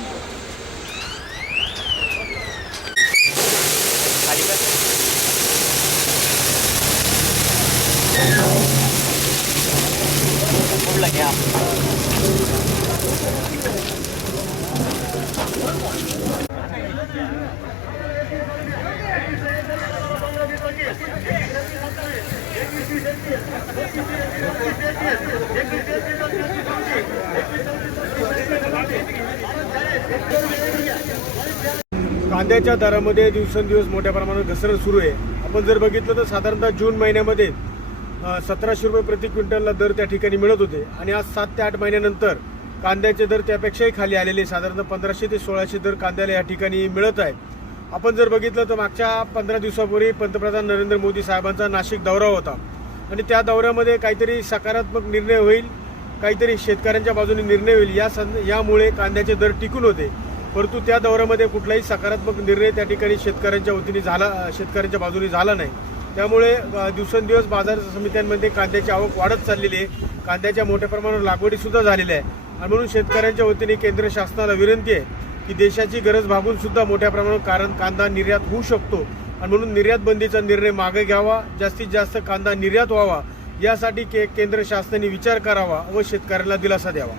아, 사람들. 다리가 몰라 야. Thank you. कांद्याच्या दरामध्ये दिवसेंदिवस मोठ्या प्रमाणात घसरण सुरू आहे. आपण जर बघितलं तर साधारणतः जून महिन्यामध्ये सतराशे रुपये प्रति क्विंटलला दर त्या ठिकाणी मिळत होते. आणि आज सात ते आठ महिन्यानंतर कांद्याचे दर त्यापेक्षाही खाली आलेले साधारणतः पंधराशे ते सोळाशे दर कांद्याला या ठिकाणी मिळत आहे. आपण जर बघितलं तर मागच्या पंधरा दिवसापूर्वी पंतप्रधान नरेंद्र मोदी साहेबांचा नाशिक दौरा होता. आणि त्या दौऱ्यामध्ये काहीतरी सकारात्मक निर्णय होईल काहीतरी शेतकऱ्यांच्या बाजूने निर्णय होईल. या सं यामुळे कांद्याचे दर टिकून होते. परंतु त्या दौऱ्यामध्ये कुठलाही सकारात्मक निर्णय त्या ठिकाणी शेतकऱ्यांच्या वतीने झाला शेतकऱ्यांच्या बाजूने झाला नाही. त्यामुळे दिवसेंदिवस बाजार समित्यांमध्ये कांद्याची आवक वाढत चाललेली आहे. कांद्याच्या मोठ्या प्रमाणावर लागवडीसुद्धा झालेल्या आहे. आणि म्हणून शेतकऱ्यांच्या वतीने केंद्र शासनाला विनंती आहे की देशाची गरज भागून सुद्धा मोठ्या प्रमाणावर कारण कांदा निर्यात होऊ शकतो. आणि म्हणून निर्यात बंदीचा निर्णय मागे घ्यावा. जास्तीत जास्त कांदा निर्यात व्हावा. यासाठी के केंद्र शासनाने विचार करावा व शेतकऱ्यांना दिलासा द्यावा.